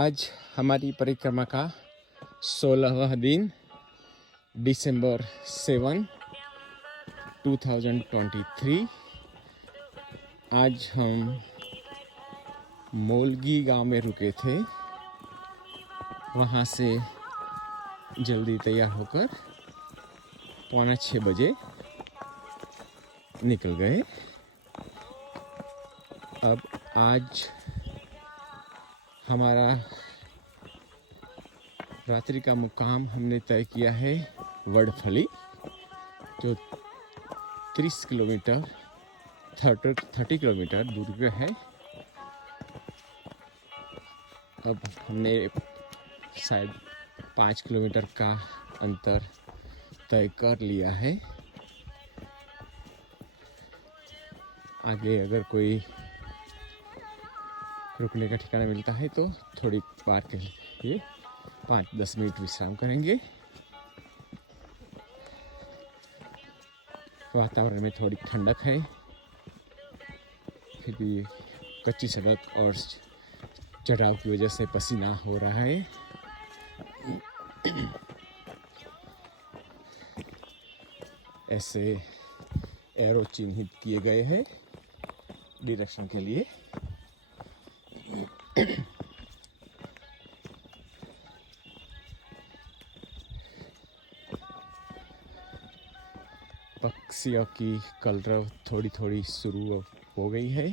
आज हमारी परिक्रमा का 16वां दिन दिसंबर 7, 2023। आज हम मोलगी गांव में रुके थे। वहाँ से जल्दी तैयार होकर 5:45 बजे निकल गए। अब आज हमारा रात्रि का मुकाम हमने तय किया है वडफली, जो 30 किलोमीटर 30 किलोमीटर दूर पे है। अब हमने शायद 5 किलोमीटर का अंतर तय कर लिया है। आगे अगर कोई रुकने का ठिकाना मिलता है तो थोड़ी बार के लिए 5-10 मिनट विश्राम करेंगे। वातावरण में थोड़ी ठंडक है, फिर भी कच्ची सड़क और चढ़ाव की वजह से पसीना हो रहा है। ऐसे एरो चिन्हित किए गए हैं डायरेक्शन के लिए। पक्षियों की कलरव थोड़ी थोड़ी शुरू हो गई है।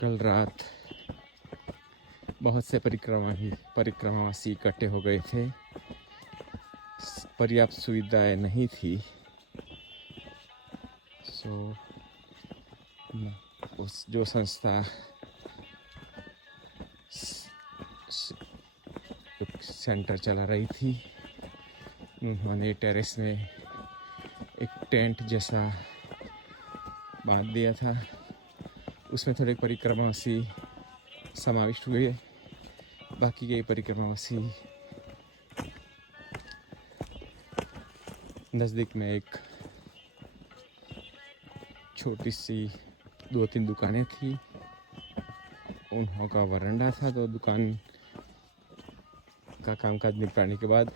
कल रात बहुत से परिक्रमावासी इकट्ठे हो गए थे। पर्याप्त सुविधाएं नहीं थी, उस जो संस्था सेंटर चला रही थी, उन्होंने टेरेस में एक टेंट जैसा बांध दिया था। उसमें थोड़े परिक्रमावासी समाविष्ट हुए। बाकी के परिक्रमावासी नज़दीक में एक छोटी सी 2-3 दुकानें थी, उन्हों का वरांडा था। तो दुकान का कामकाज निपटाने के बाद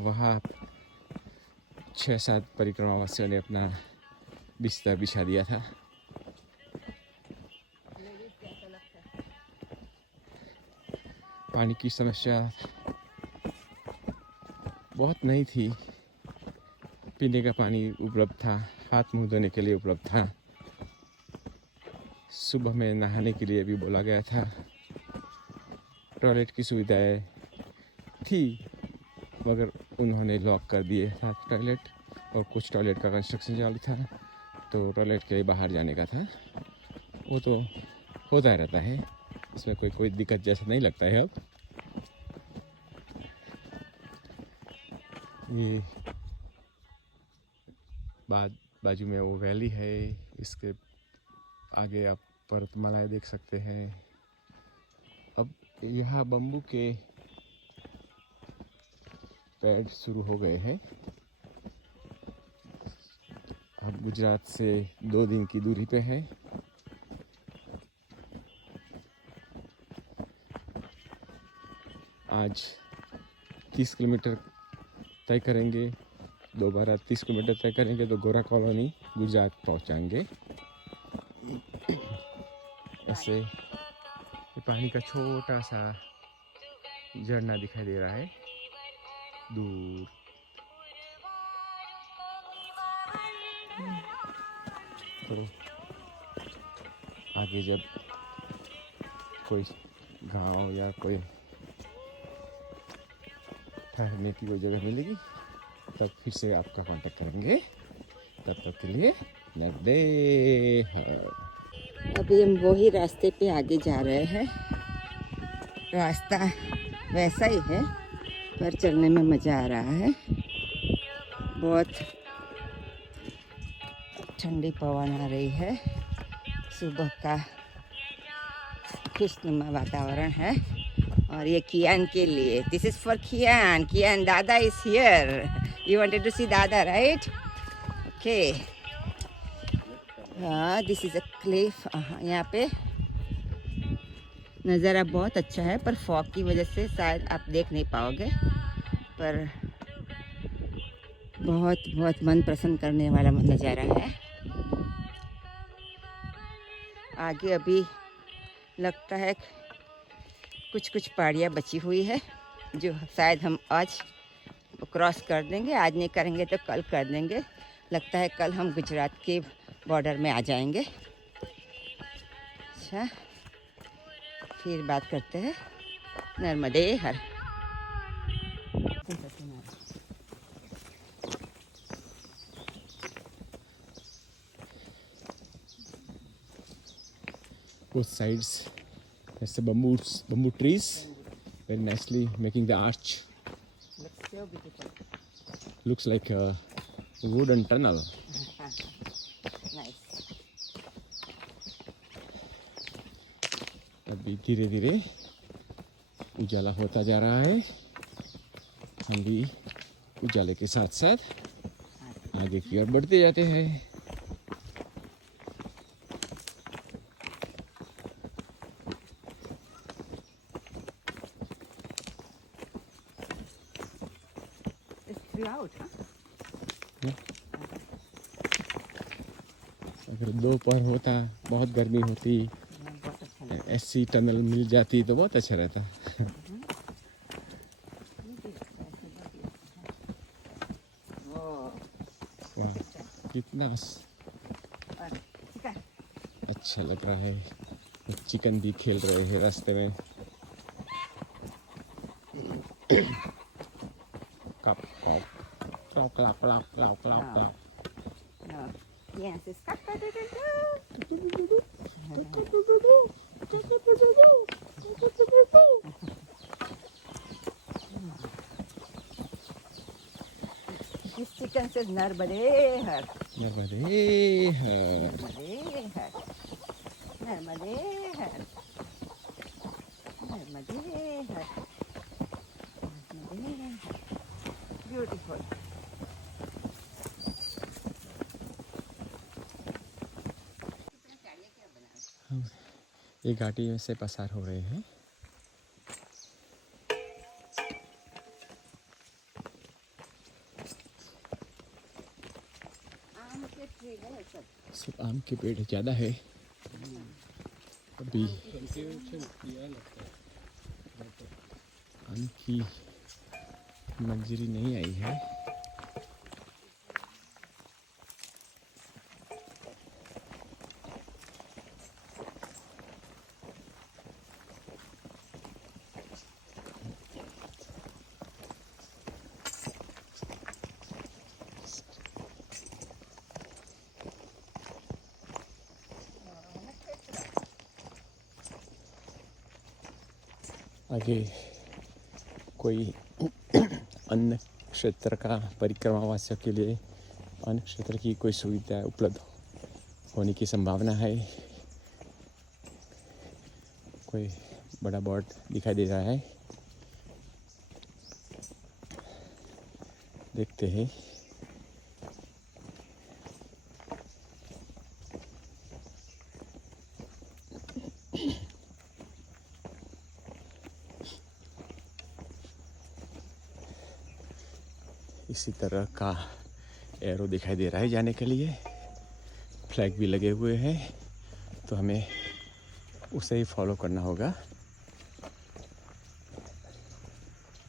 वहाँ 6-7 परिक्रमावासियों ने अपना बिस्तर बिछा दिया था। पानी की समस्या बहुत नहीं थी। पीने का पानी उपलब्ध था, हाथ मुंह धोने के लिए उपलब्ध था। सुबह में नहाने के लिए भी बोला गया था। टॉयलेट की सुविधाएं थी, मगर उन्होंने लॉक कर दिए था टॉयलेट, और कुछ टॉयलेट का कंस्ट्रक्शन चालू था, तो टॉयलेट के बाहर जाने का था। वो तो होता रहता है, इसमें कोई दिक्कत जैसा नहीं लगता है। अब ये बाजू में वो वैली है, इसके आगे आप पर्वतमालाएं देख सकते हैं। अब यहाँ बम्बू के पेड़ शुरू हो गए हैं। अब गुजरात से 2 दिन की दूरी पे है। आज 30 किलोमीटर तय करेंगे, दोबारा 30 किलोमीटर तय करेंगे तो गोरा कॉलोनी गुजरात पहुंचाएंगे। ऐसे पानी का छोटा सा झरना दिखाई दे रहा है दूर। तो आगे जब कोई गांव या कोई ठहरने की कोई जगह मिलेगी तब फिर से आपका कांटेक्ट करेंगे। तब तक के लिए नगदे। अभी हम वही रास्ते पे आगे जा रहे हैं। रास्ता वैसा ही है, पर चलने में मज़ा आ रहा है। बहुत ठंडी पवन आ रही है। सुबह का खुशनुमा वातावरण है। और ये कियान के लिए, दिस इज फॉर कियान। कियान दादा is here, You wanted to see Dada, right? Okay. हाँ, this is a cliff. यहाँ पे नज़ारा बहुत अच्छा है, पर फॉग की वजह से शायद आप देख नहीं पाओगे, पर बहुत बहुत मन प्रसन्न करने वाला नज़ारा है। आगे अभी लगता है कुछ कुछ पहाड़ियाँ बची हुई है, जो शायद हम आज क्रॉस कर देंगे। आज नहीं करेंगे तो कल कर देंगे। लगता है कल हम गुजरात के बॉर्डर में आ जाएंगे। अच्छा, फिर बात करते हैं। नर्मदे हर। Both sides there's the bamboo trees, very nicely making the arch. Looks so beautiful. Looks like a wooden tunnel. Nice. अभी धीरे धीरे उजाला होता जा रहा है। हम भी उजाले के साथ साथ आगे की ओर बढ़ते जाते हैं। Throughout, huh? अगर दोपहर होता, बहुत गर्मी होती, बहुत अच्छा लगता ऐसी टनल मिल जाती तो बहुत अच्छा रहता। वाह, कितना अच्छा लग रहा है। चिकन भी खेल रहे हैं रास्ते में। Clap, clap, clap, clap, clap, clap, clap. No. Yes, it's This chicken says Narbade Har. Narmade her. Narbade Har. Narbade Har. Narbade Har. Narbade Har. Beautiful. हम ये घाटी में से पसार हो रहे हैं। सब आम के पेड़ ज़्यादा है। अभी आम की मंजरी नहीं आई है। आगे कोई अन्य क्षेत्र का परिक्रमा वासियों के लिए अन्य क्षेत्र की कोई सुविधा उपलब्ध होने की संभावना है। कोई बड़ा बोर्ड दिखाई दे रहा है, देखते हैं। इसी तरह का एरो दिखाई दे रहा है जाने के लिए। फ्लैग भी लगे हुए हैं, तो हमें उसे ही फॉलो करना होगा।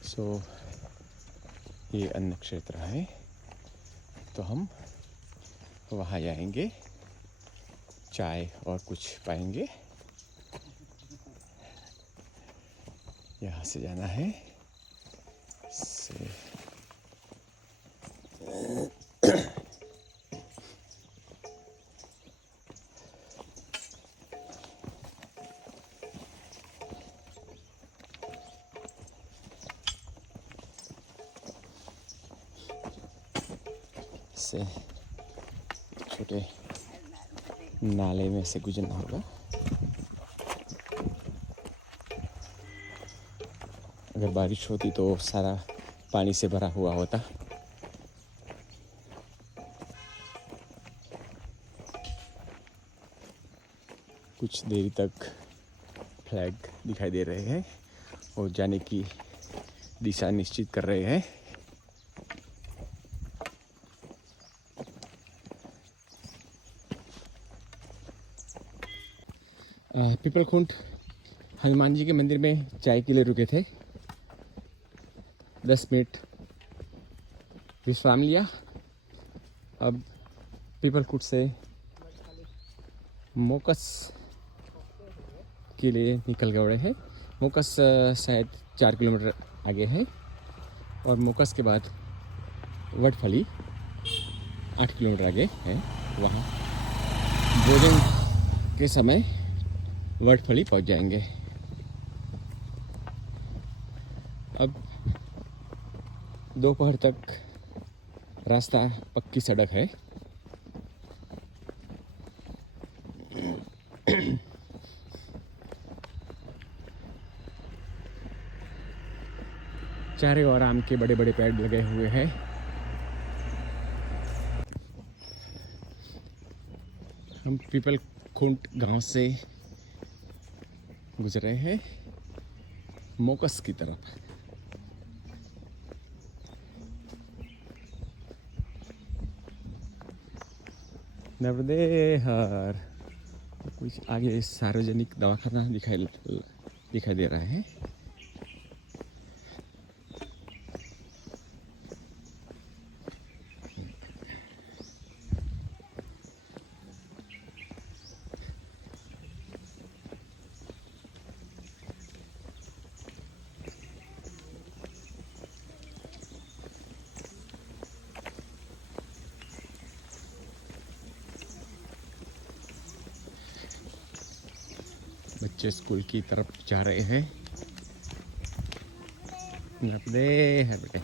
सो ये अन्य क्षेत्र है, तो हम वहाँ जाएंगे, चाय और कुछ पाएंगे। यहाँ से जाना है से से छोटे नाले में से गुजरना होगा। अगर बारिश होती तो सारा पानी से भरा हुआ होता, कुछ देरी तक फ्लैग दिखाई दे रहे हैं और जाने की दिशा निश्चित कर रहे हैं। पीपलखुंट हनुमान जी के मंदिर में चाय के लिए रुके थे। 10 मिनट विश्राम लिया। अब पीपलखुंट से मोकस के लिए निकल गए हैं। मोकस शायद 4 किलोमीटर आगे है और मोकस के बाद वटफली 8 किलोमीटर आगे है। वहाँ भोजन के समय वटफली पहुँच जाएंगे। अब दोपहर तक रास्ता पक्की सड़क है। चारों ओर आम के बड़े बड़े पेड़ लगे हुए हैं। हम पीपलखुंट गांव से गुजरे हैं मोकस की तरफ। नर्मदे हर कुछ आगे सार्वजनिक दवाखाना दिखाई दे रहा है। बच्चे स्कूल की तरफ जा रहे हैं। नर्मदे है बेटे।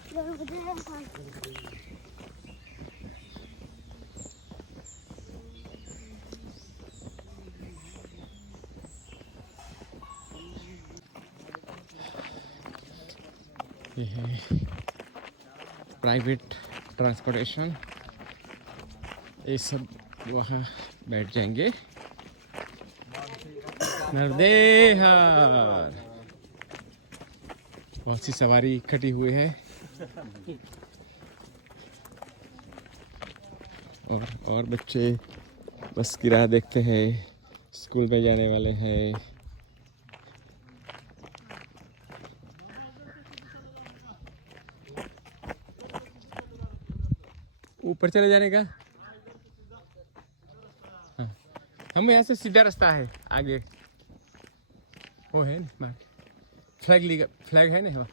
ये है प्राइवेट ट्रांसपोर्टेशन। ये सब वहाँ बैठ जाएंगे। नर्मदे हर बहुत सी सवारी इकट्ठी हुई है और बच्चे बस की राह देखते हैं। स्कूल में जाने वाले हैं। ऊपर चले जाने का। हाँ, हम यहाँ से सीधा रास्ता है आगे। वो है ना फ्लैग है ना।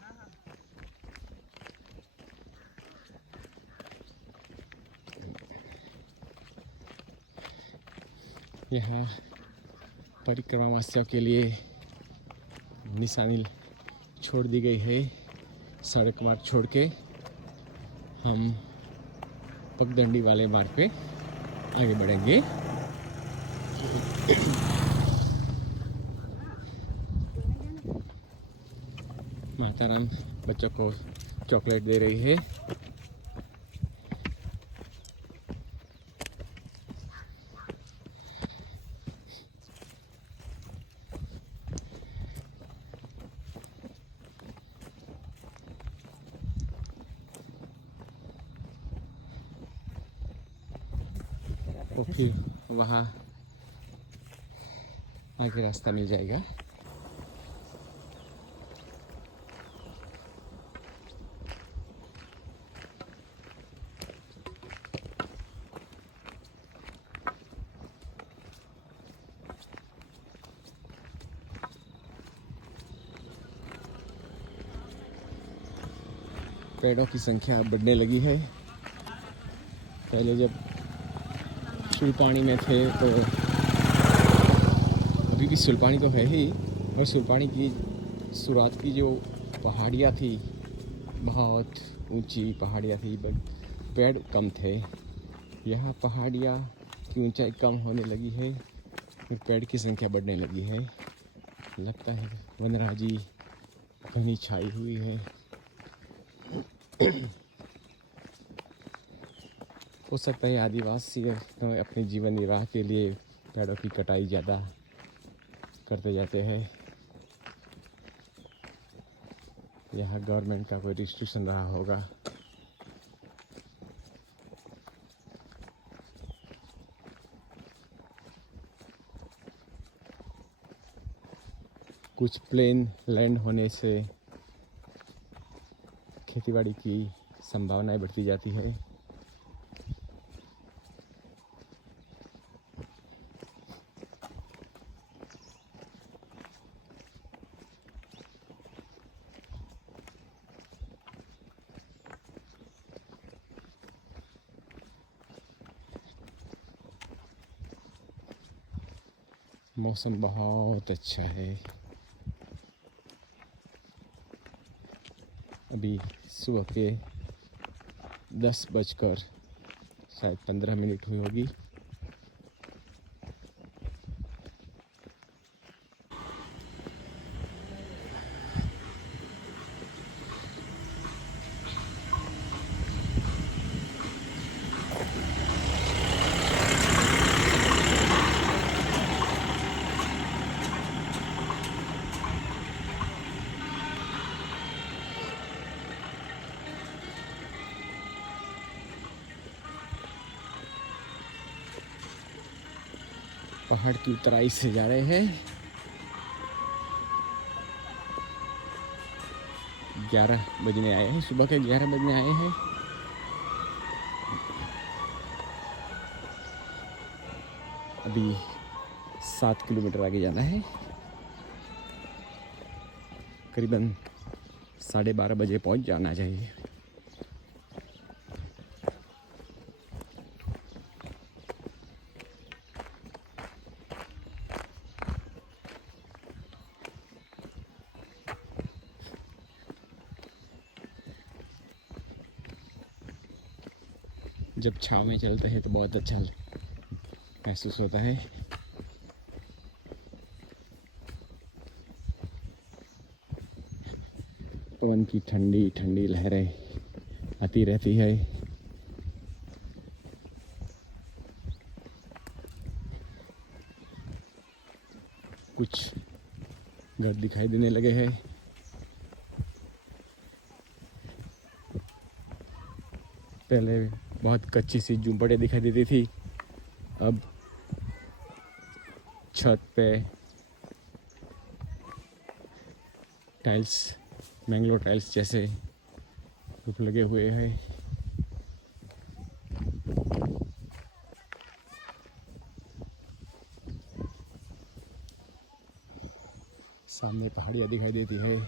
यहाँ परिक्रमावासियों के लिए निशानी छोड़ दी गई है। सड़क मार्ग छोड़ के हम पगडंडी वाले मार्ग पे आगे बढ़ेंगे। माताराम बच्चों को चॉकलेट दे रही है। और फिर वहाँ आगे रास्ता मिल जाएगा। पेड़ों की संख्या बढ़ने लगी है। पहले जब सुल्पानी में थे तो अभी भी सुल्पानी तो है ही, और सुल्पानी की शुरुआत की जो पहाड़ियाँ थी बहुत ऊंची पहाड़ियाँ थी, बट पेड़ कम थे। यहाँ पहाड़ियाँ की ऊंचाई कम होने लगी है और पेड़ की संख्या बढ़ने लगी है। लगता है वनराजी घनी छाई हुई है। हो सकता है आदिवासी अपने जीवन निर्वाह के लिए पेड़ों की कटाई ज़्यादा करते जाते हैं। यहाँ गवर्नमेंट का कोई रिस्ट्रिक्शन रहा होगा। कुछ प्लेन लैंड होने से खेतीबाड़ी की संभावनाएं बढ़ती जाती है। मौसम बहुत अच्छा है। अभी सुबह के 10 बजकर शायद 15 मिनट हुई होगी। पहाड़ की उतराई से जा रहे हैं। 11 बजने आए हैं, सुबह के 11 बजने आए हैं। अभी 7 किलोमीटर आगे जाना है। करीबन 12:30 बजे पहुंच जाना चाहिए। जब छाँव में चलते हैं तो बहुत अच्छा महसूस होता है। पवन की ठंडी ठंडी लहरें आती रहती है। कुछ घर दिखाई देने लगे हैं। पहले बहुत कच्ची सी झुंपड़े दिखाई देती थी, अब छत पे टाइल्स, मैंगलोर टाइल्स जैसे रूप लगे हुए हैं। सामने पहाड़ियाँ दिखाई देती है।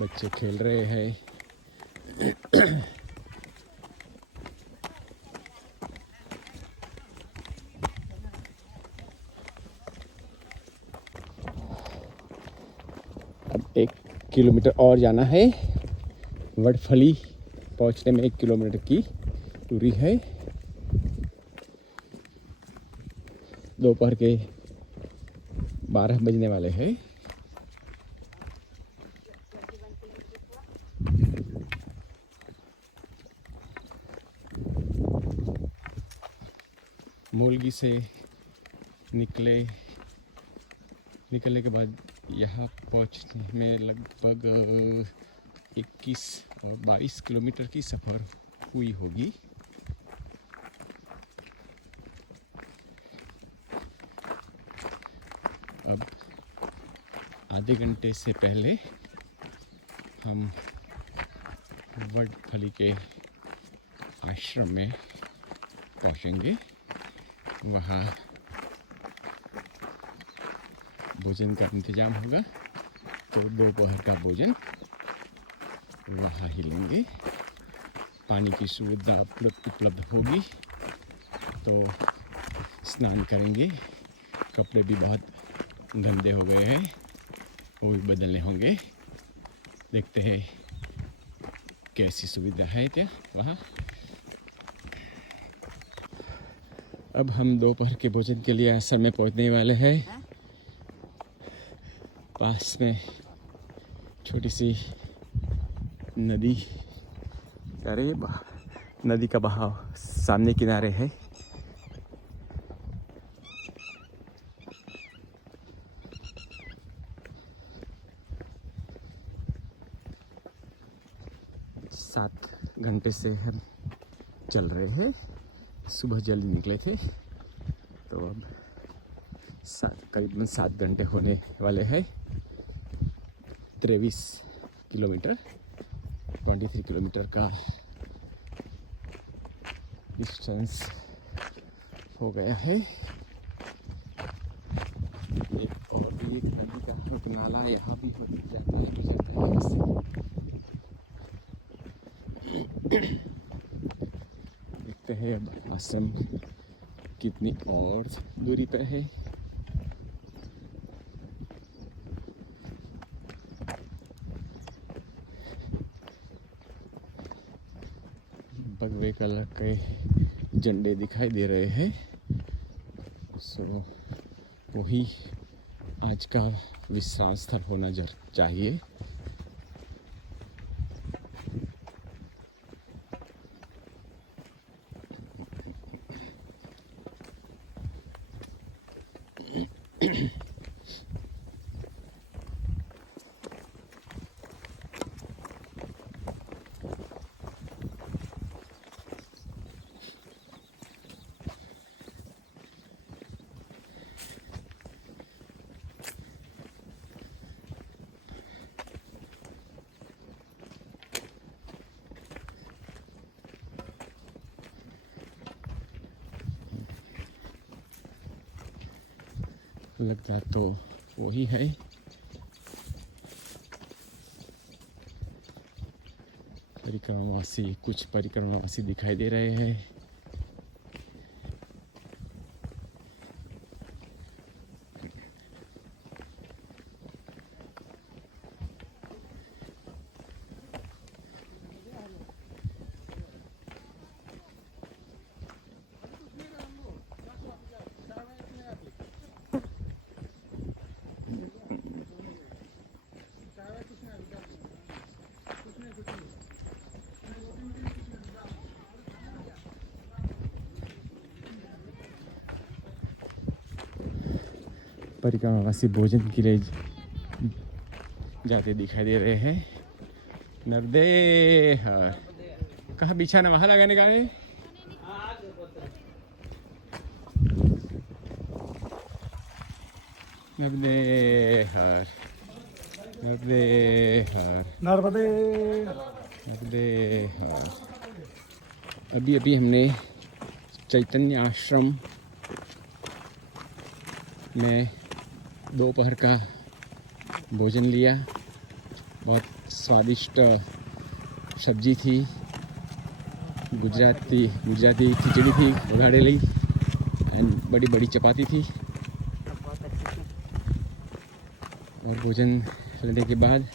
बच्चे खेल रहे हैं। अब 1 किलोमीटर और जाना है। वडफली पहुंचने में 1 किलोमीटर की दूरी है। दोपहर के 12 बजने वाले हैं। मोलगी से निकलने के बाद यहाँ पहुँचने में लगभग 21 और 22 किलोमीटर की सफ़र हुई होगी। अब आधे घंटे से पहले हम वडफली के आश्रम में पहुँचेंगे। वहाँ भोजन का इंतज़ाम होगा, तो दोपहर का भोजन वहाँ ही लेंगे। पानी की सुविधा उपलब्ध होगी, तो स्नान करेंगे। कपड़े भी बहुत गंदे हो गए हैं, वो भी बदलने होंगे। देखते हैं कैसी सुविधा है क्या वहाँ। अब हम दोपहर के भोजन के लिए आश्रम में पहुँचने वाले हैं। पास में छोटी सी नदी, अरे नदी का बहाव सामने किनारे है। सात घंटे से हम चल रहे हैं। सुबह जल्दी निकले थे तो अब करीबन 7 घंटे होने वाले हैं। 23 किलोमीटर 23 किलोमीटर का डिस्टेंस हो गया है। एक और भी एक नदी का एक नाला यहाँ भी हो जाता है, गुजरता है इससे। देखते हैं अब आश्रम कितनी और दूरी पे है। भगवे कलर के झंडे दिखाई दे रहे हैं। सो वही आज का विश्राम स्थल होना चाहिए। लगता है तो वही है। कुछ परिक्रमावासी दिखाई दे रहे हैं। परिक्रमावासी भोजन के लिए जाते दिखाई दे रहे हैं। नर्दे कहाँ बिछाना वहाँ लगाने का है। नर्दे हर नर्दे हर नर्मदे नर्दे हर। अभी अभी हमने चैतन्य आश्रम में दोपहर का भोजन लिया। बहुत स्वादिष्ट सब्जी थी। गुजराती खिचड़ी थी, उघाड़ेली एंड बड़ी बड़ी चपाती थी। और भोजन लेने के बाद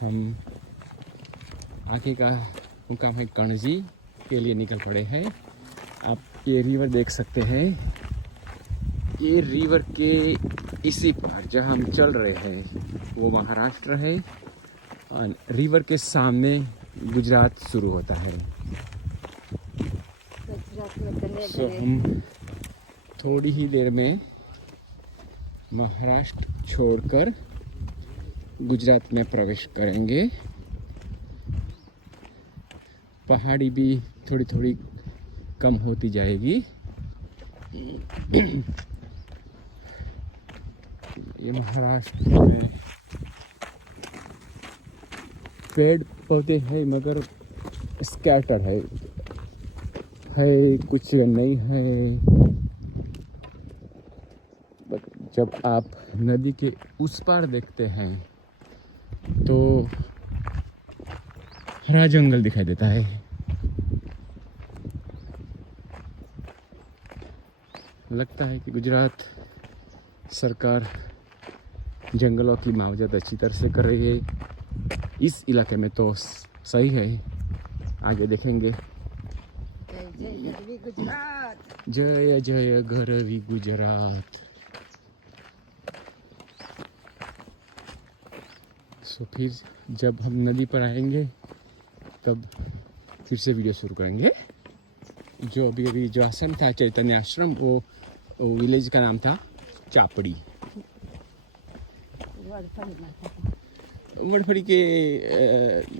हम आगे का मुकाम है कणजी के लिए निकल पड़े हैं। आप ये रिवर देख सकते हैं। ये रिवर के इसी पार जहाँ हम चल रहे हैं वो महाराष्ट्र है और रिवर के सामने गुजरात शुरू होता है। सो हम थोड़ी ही देर में महाराष्ट्र छोड़कर गुजरात में प्रवेश करेंगे। पहाड़ी भी थोड़ी थोड़ी कम होती जाएगी। ये महाराष्ट्र में पेड़ पौधे हैं मगर स्कैटर है कुछ नहीं है। बट जब आप नदी के उस पार देखते हैं तो हरा जंगल दिखाई देता है। लगता है कि गुजरात सरकार जंगलों की मुआवजा अच्छी तरह से कर रही है। इस इलाके में तो सही है। आगे देखेंगे। जय जय गरवी गुजरात। सो फिर जब हम नदी पर आएंगे तब फिर से वीडियो शुरू करेंगे। जो अभी अभी जो आश्रम था चैतन्य आश्रम, वो विलेज का नाम था चापड़ी। वड़फड़ी के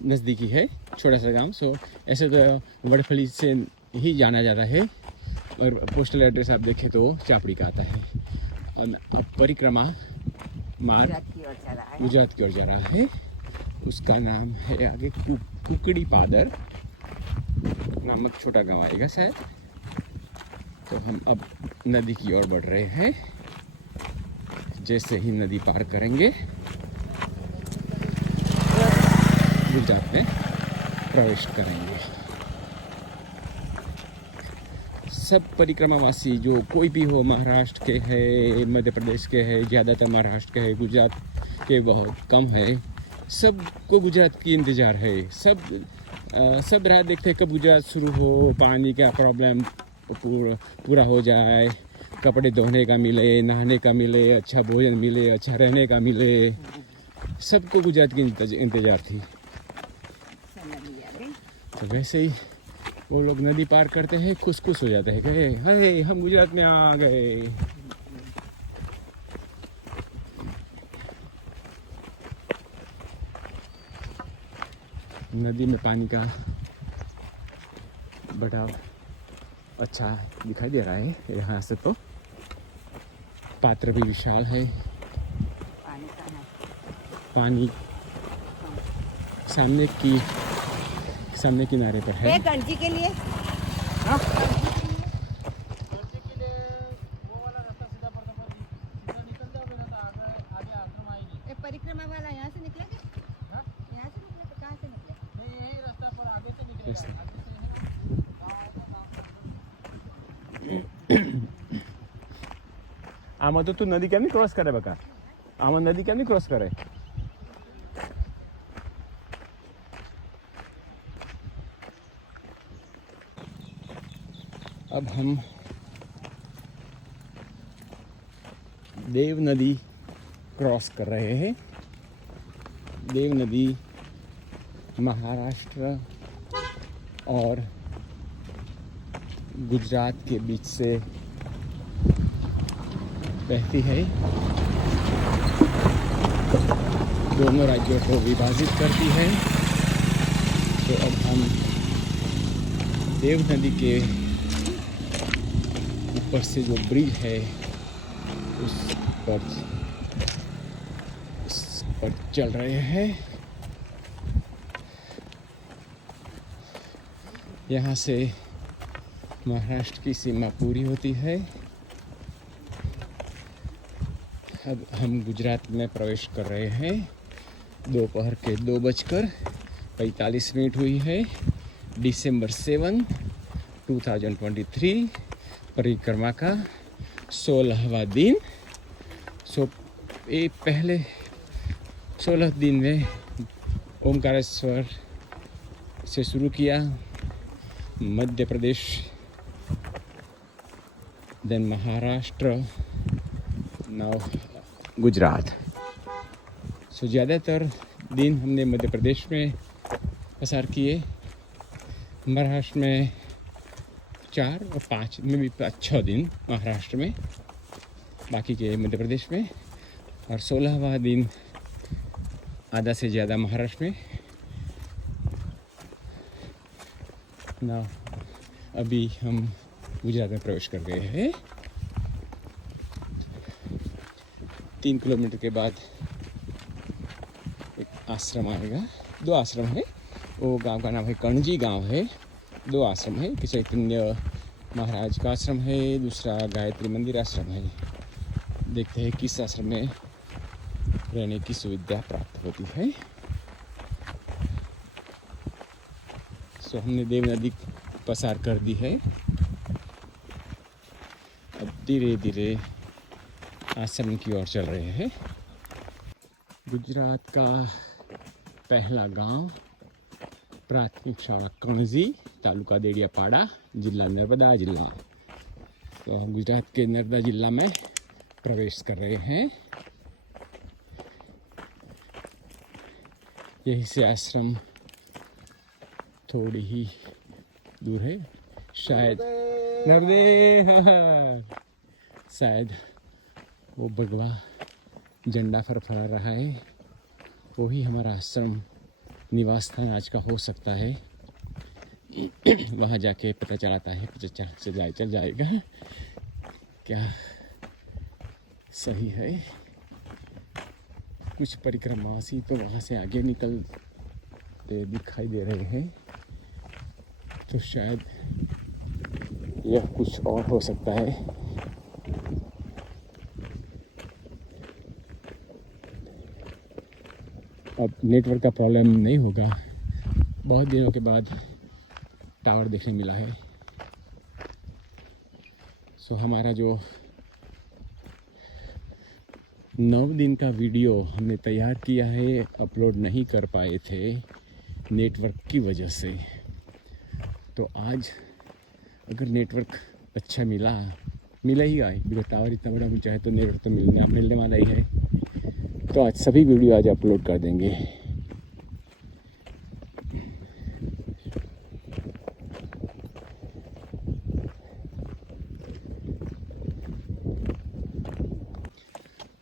नज़दीकी है, छोटा सा गांव। सो ऐसे तो वड़फड़ी से ही जाना जाता है, और पोस्टल एड्रेस आप देखें तो चापड़ी का आता है। और अब परिक्रमा मार्ग गुजरात की ओर जा रहा है। उसका नाम है आगे कुकड़ी पादर नामक छोटा गांव आएगा शायद। तो हम अब नदी की ओर बढ़ रहे हैं। जैसे ही नदी पार करेंगे गुजरात में प्रवेश करेंगे। सब परिक्रमावासी जो कोई भी हो, महाराष्ट्र के है, मध्य प्रदेश के है, ज़्यादातर महाराष्ट्र के है, गुजरात के बहुत कम है, सबको गुजरात की इंतज़ार है। सब राह देखते हैं कब गुजरात शुरू हो, पानी का प्रॉब्लम पूरा हो जाए, कपड़े धोने का मिले, नहाने का मिले, अच्छा भोजन मिले, अच्छा रहने का मिले। सबको गुजरात की इंतज़ार थी। तो वैसे ही वो लोग नदी पार करते हैं, खुश हो जाते हैं कि हे हम गुजरात में आ गए। नदी में पानी का बढ़ाव अच्छा दिखाई दे रहा है यहाँ से। तो पात्र भी विशाल है। पानी सामने किनारे पर है। गंजी के लिए परिक्रमा वाला यहाँ से निकलेगा। यहाँ से निकले तो कहाँ से निकले? नहीं, यही रास्ता पर आगे से निकलेगा। आम तो तू नदी क्या नहीं क्रॉस करे बका? आम नदी क्या नहीं क्रॉस करे? अब हम देव नदी क्रॉस कर रहे हैं। देव नदी महाराष्ट्र और गुजरात के बीच से बहती है, दोनों राज्यों को विभाजित करती है। तो अब हम देव नदी के ऊपर से जो ब्रिज है उस पर चल रहे हैं। यहाँ से महाराष्ट्र की सीमा पूरी होती है। अब हम गुजरात में प्रवेश कर रहे हैं। दोपहर के 2:45 हुई है। दिसंबर 7, 2023 परिक्रमा का 16वां दिन। ये पहले 16 दिन में ओमकारेश्वर से शुरू किया, मध्य प्रदेश, देन महाराष्ट्र, नाउ गुजरात। ज़्यादातर दिन हमने मध्य प्रदेश में पसार किए, महाराष्ट्र में 4 और 5 में भी 6 दिन महाराष्ट्र में, बाकी के मध्य प्रदेश में, और 16वां दिन आधा से ज़्यादा महाराष्ट्र में। ना अभी हम गुजरात में प्रवेश कर गए हैं। 3 किलोमीटर के बाद एक आश्रम आएगा। 2 आश्रम है। वो गांव का नाम है कणजी गांव है। 2 आश्रम है, कि चैतन्य महाराज का आश्रम है, दूसरा गायत्री मंदिर आश्रम है। देखते हैं किस आश्रम में रहने की सुविधा प्राप्त होती है। सो हमने देव नदी पसार कर दी है। अब धीरे धीरे आश्रम की ओर चल रहे हैं। गुजरात का पहला गांव प्राथमिक शाला कणजी, तालुका देडियापाड़ा, जिला नर्मदा जिला। तो हम गुजरात के नर्मदा जिला में प्रवेश कर रहे हैं। यहीं से आश्रम थोड़ी ही दूर है शायद। नर्मदे, हाँ, शायद वो भगवा झंडा फरफरा रहा है, वो ही हमारा आश्रम निवास स्थान आज का हो सकता है। वहाँ जाके पता चलाता है, चल जाएगा क्या सही है। कुछ परिक्रमावासी तो वहाँ से आगे निकलते दिखाई दे रहे हैं, तो शायद यह कुछ और हो सकता है। अब नेटवर्क का प्रॉब्लम नहीं होगा, बहुत दिनों के बाद टावर देखने मिला है। सो हमारा जो 9 दिन का वीडियो हमने तैयार किया है, अपलोड नहीं कर पाए थे नेटवर्क की वजह से। तो आज अगर नेटवर्क अच्छा मिला ही आए, बिकॉज टावर इतना बड़ा ऊंचा है तो नेटवर्क तो मिलने वाला ही है, तो आज सभी वीडियो आज अपलोड कर देंगे।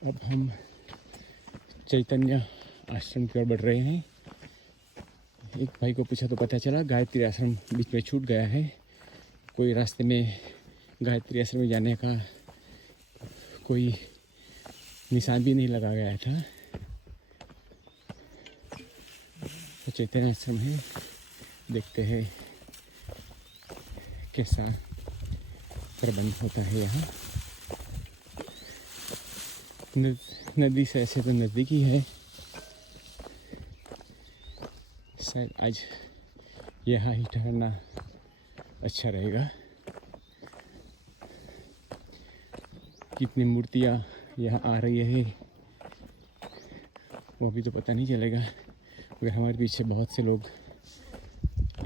अब हम चैतन्य आश्रम की ओर बढ़ रहे हैं। एक भाई को पूछा तो पता चला गायत्री आश्रम बीच में छूट गया है। कोई रास्ते में गायत्री आश्रम में जाने का कोई निशान भी नहीं लगा गया था। तो चैतन्य आश्रम है, देखते हैं कैसा प्रबंध होता है यहाँ। नदी से ऐसे तो नज़दीक ही है, शायद आज यहाँ ही ठहरना अच्छा रहेगा। कितनी मूर्तियाँ यहाँ आ रही है वो अभी तो पता नहीं चलेगा, मगर हमारे पीछे बहुत से लोग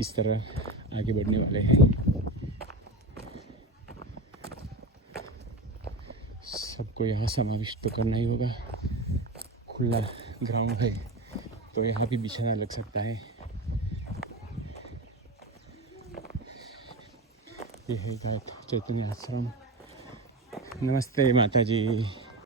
इस तरह आगे बढ़ने वाले हैं। सबको यहाँ समाविष्ट तो करना ही होगा। खुला ग्राउंड है तो यहाँ भी बिछाना लग सकता है। ये है चैतन्य आश्रम। नमस्ते माता जी।